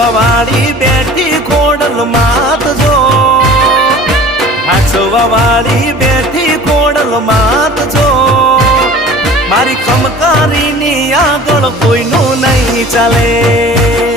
હાચવાવાળી બેઠી ખોડલ માત જો, હાચવાવાળી બેઠી ખોડલ માત જો, મારી ખમકારીની આગળ કોઈનું નહીં ચાલે.